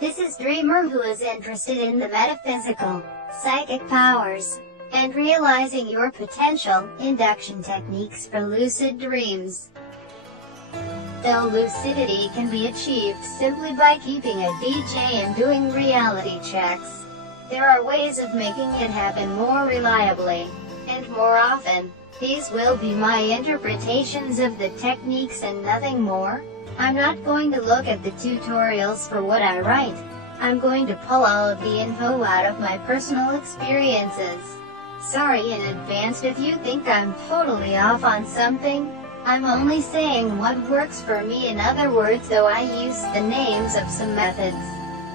This is dreamer who is interested in the metaphysical, psychic powers, and realizing your potential. Induction techniques for lucid dreams. Though lucidity can be achieved simply by keeping a DJ and doing reality checks, there are ways of making it happen more reliably, and more often. These will be my interpretations of the techniques and nothing more. I'm not going to look at the tutorials for what I write. I'm going to pull all of the info out of my personal experiences. Sorry in advance if you think I'm totally off on something. I'm only saying what works for me. In other words, though I use the names of some methods,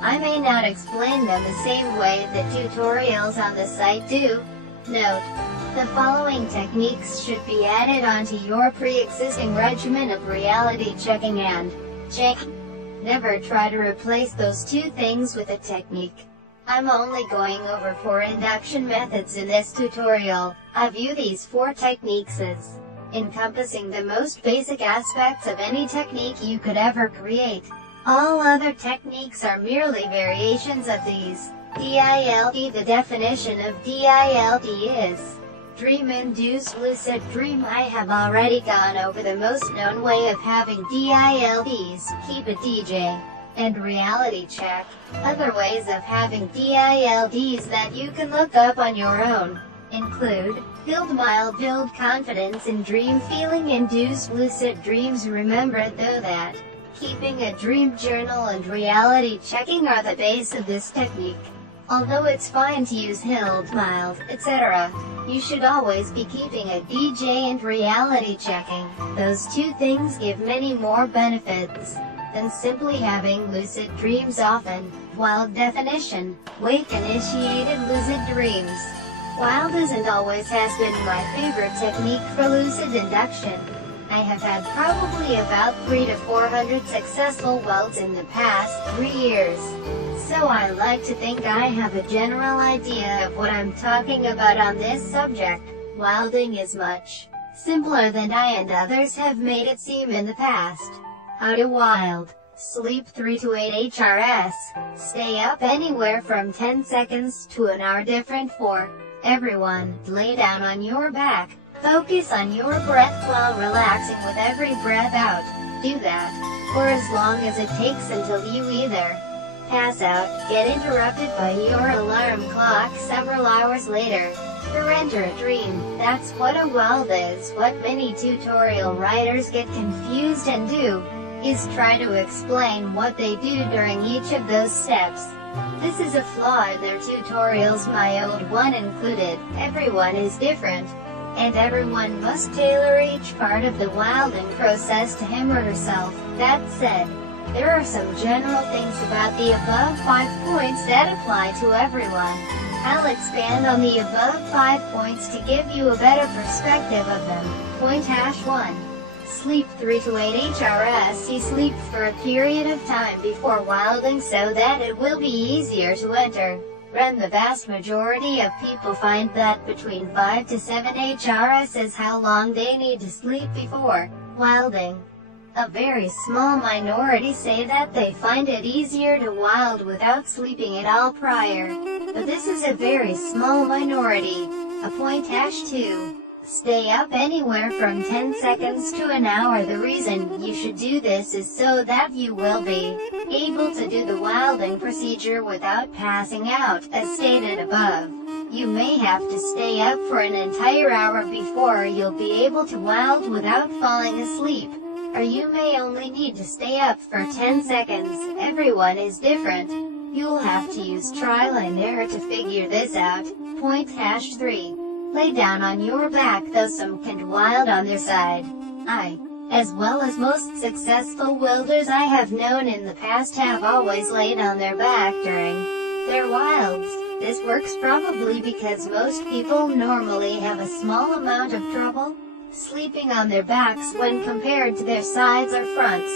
I may not explain them the same way the tutorials on the site do. Note: the following techniques should be added onto your pre-existing regimen of reality checking and checking. Never try to replace those two things with a technique. I'm only going over 4 induction methods in this tutorial. I view these 4 techniques as encompassing the most basic aspects of any technique you could ever create. All other techniques are merely variations of these. DILD. The definition of DILD is dream-induced lucid dream. I have already gone over the most known way of having DILDs, keep a DJ, and reality check. Other ways of having DILDs that you can look up on your own include: build confidence in dream feeling induced lucid dreams. Remember though that keeping a dream journal and reality checking are the base of this technique. Although it's fine to use mild, etc., you should always be keeping a DJ and reality checking. Those two things give many more benefits than simply having lucid dreams often. Wild definition: wake-initiated lucid dreams. Wild isn't always has been my favorite technique for lucid induction. I have had probably about 300 to 400 successful wilds in the past 3 years. So I like to think I have a general idea of what I'm talking about on this subject. Wilding is much simpler than I and others have made it seem in the past. How to wild. Sleep 3 to 8 HRS. Stay up anywhere from 10 seconds to an hour. Different for everyone. Lay down on your back. Focus on your breath while relaxing with every breath out. Do that for as long as it takes until you either pass out, get interrupted by your alarm clock several hours later, or enter a dream. That's what a wild is. What many tutorial writers get confused and do is try to explain what they do during each of those steps. This is a flaw in their tutorials, my old one included. Everyone is different, and everyone must tailor each part of the wilding process to him or herself. That said, there are some general things about the above 5 points that apply to everyone. I'll expand on the above 5 points to give you a better perspective of them. Point #1. Sleep 3 to 8 HRS. You sleep for a period of time before wilding so that it will be easier to enter REM. The vast majority of people find that between 5 to 7 HRS is how long they need to sleep before wilding. A very small minority say that they find it easier to wild without sleeping at all prior, but this is a very small minority. A point #2. Stay up anywhere from 10 seconds to an hour. The reason you should do this is so that you will be able to do the wilding procedure without passing out, as stated above. You may have to stay up for an entire hour before you'll be able to wild without falling asleep, or you may only need to stay up for 10 seconds. Everyone is different. You'll have to use trial and error to figure this out. Point #3. Lay down on your back, though some can wild on their side. I, as well as most successful wilders I have known in the past, have always laid on their back during their wilds. This works probably because most people normally have a small amount of trouble sleeping on their backs when compared to their sides or fronts,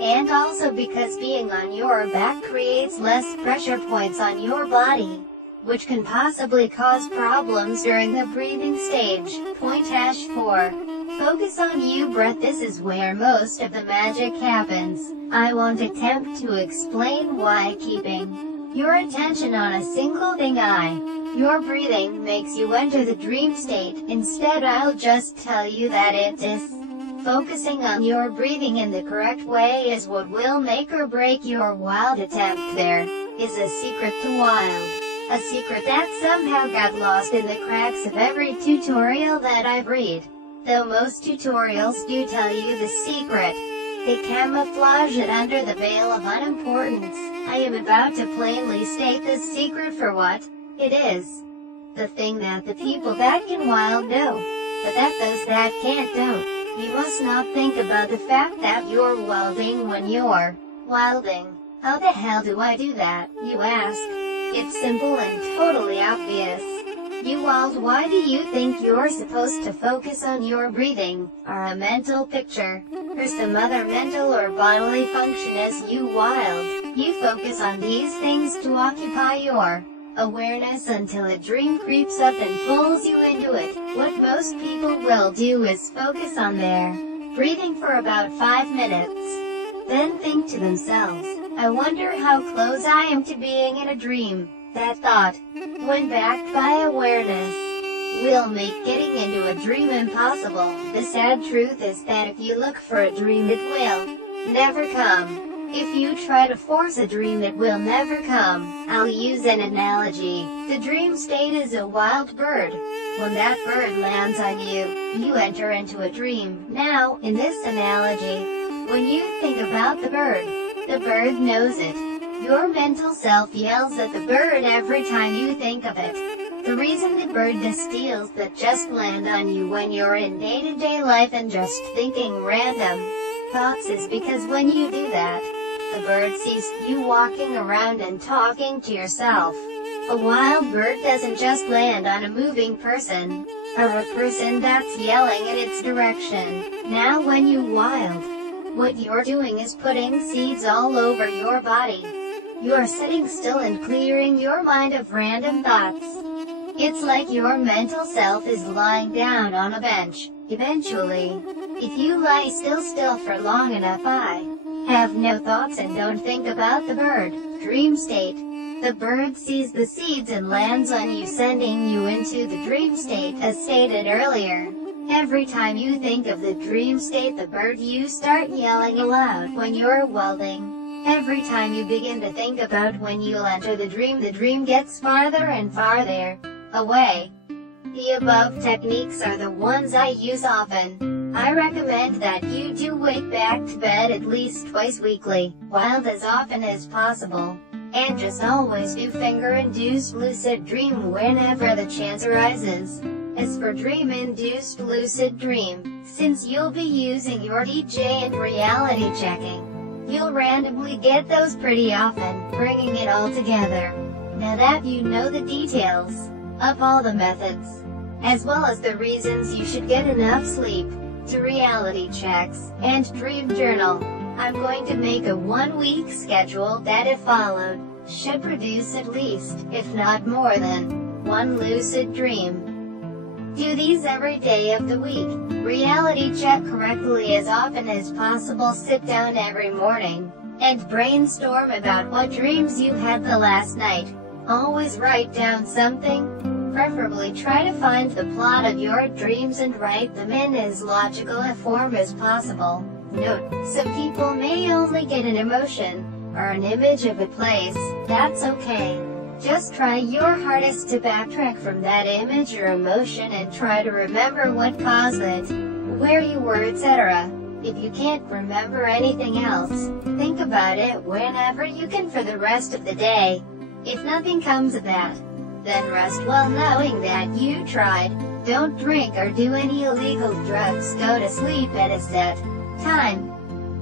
and also because being on your back creates less pressure points on your body, which can possibly cause problems during the breathing stage. Point #4. Focus on your breath. This is where most of the magic happens. I won't attempt to explain why keeping your attention on a single thing, your breathing, makes you enter the dream state. Instead, I'll just tell you that it is. Focusing on your breathing in the correct way is what will make or break your wild attempt. There is a secret to wild. A secret that somehow got lost in the cracks of every tutorial that I've read. Though most tutorials do tell you the secret, they camouflage it under the veil of unimportance. I am about to plainly state the secret for what it is. The thing that the people that can wild know, but that those that can't don't. You must not think about the fact that you're wilding when you're wilding. How the hell do I do that, you ask? It's simple and totally obvious. You wild. Why do you think you're supposed to focus on your breathing, or a mental picture, or some other mental or bodily function as you wild? You focus on these things to occupy your awareness until a dream creeps up and pulls you into it. What most people will do is focus on their breathing for about 5 minutes. Then think to themselves, I wonder how close I am to being in a dream. That thought, when backed by awareness, will make getting into a dream impossible. The sad truth is that if you look for a dream, it will never come. If you try to force a dream, it will never come. I'll use an analogy. The dream state is a wild bird. When that bird lands on you, you enter into a dream. Now, in this analogy, when you think about the bird knows it. Your mental self yells at the bird every time you think of it. The reason the bird steals that just land on you when you're in day-to-day life and just thinking random thoughts is because when you do that, the bird sees you walking around and talking to yourself. A wild bird doesn't just land on a moving person, or a person that's yelling in its direction. Now when you wild, what you're doing is putting seeds all over your body. You're sitting still and clearing your mind of random thoughts. It's like your mental self is lying down on a bench. Eventually, if you lie still for long enough, have no thoughts and don't think about the bird dream state, the bird sees the seeds and lands on you, sending you into the dream state. As stated earlier, every time you think of the dream state, the bird, you start yelling aloud when you're wilding. Every time you begin to think about when you'll enter the dream gets farther and farther away. The above techniques are the ones I use often. I recommend that you do wake back to bed at least twice weekly, wild as often as possible, and just always do finger-induced lucid dream whenever the chance arises. As for dream-induced lucid dream, since you'll be using your DJ and reality checking, you'll randomly get those pretty often, bringing it all together. Now that you know the details of all the methods, as well as the reasons you should get enough sleep, to reality checks, and dream journal, I'm going to make a 1-week schedule that, if followed, should produce at least, if not more than, 1 lucid dream. Do these every day of the week. Reality check correctly as often as possible. Sit down every morning and brainstorm about what dreams you had the last night. Always write down something. Preferably try to find the plot of your dreams and write them in as logical a form as possible. Note, some people may only get an emotion or an image of a place. That's okay. Just try your hardest to backtrack from that image or emotion and try to remember what caused it, where you were, etc. If you can't remember anything else, think about it whenever you can for the rest of the day. If nothing comes of that, then rest well knowing that you tried. Don't drink or do any illegal drugs. Go to sleep at a set time,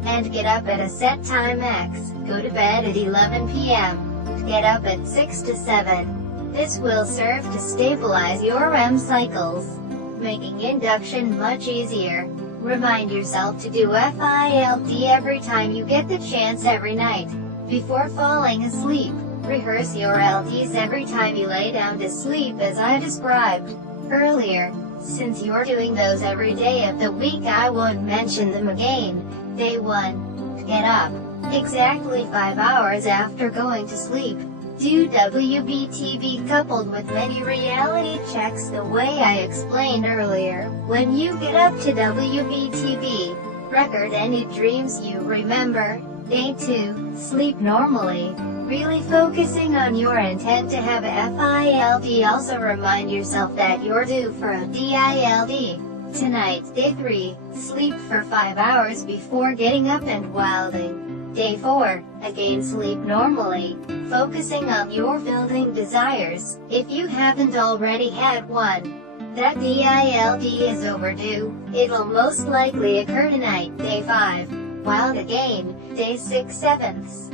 and get up at a set time X. Go to bed at 11 p.m. Get up at 6 to 7. This will serve to stabilize your REM cycles, making induction much easier. Remind yourself to do FILD every time you get the chance every night. Before falling asleep, rehearse your LDs every time you lay down to sleep as I described earlier. Since you're doing those every day of the week, I won't mention them again. Day 1. Get up exactly 5 hours after going to sleep. Do WBTV coupled with many reality checks the way I explained earlier. When you get up to WBTV, record any dreams you remember. Day 2. Sleep normally. Really focusing on your intent to have a FILD. Also remind yourself that you're due for a DILD tonight. Day 3. Sleep for 5 hours before getting up and wilding. Day 4. Again sleep normally, focusing on your building desires. If you haven't already had one, that DILD is overdue. It'll most likely occur tonight. Day 5. Wild again. Day 6/7.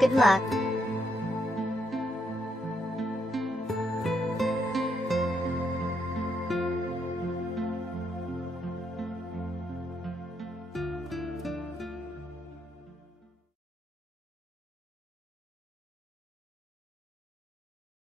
Good luck.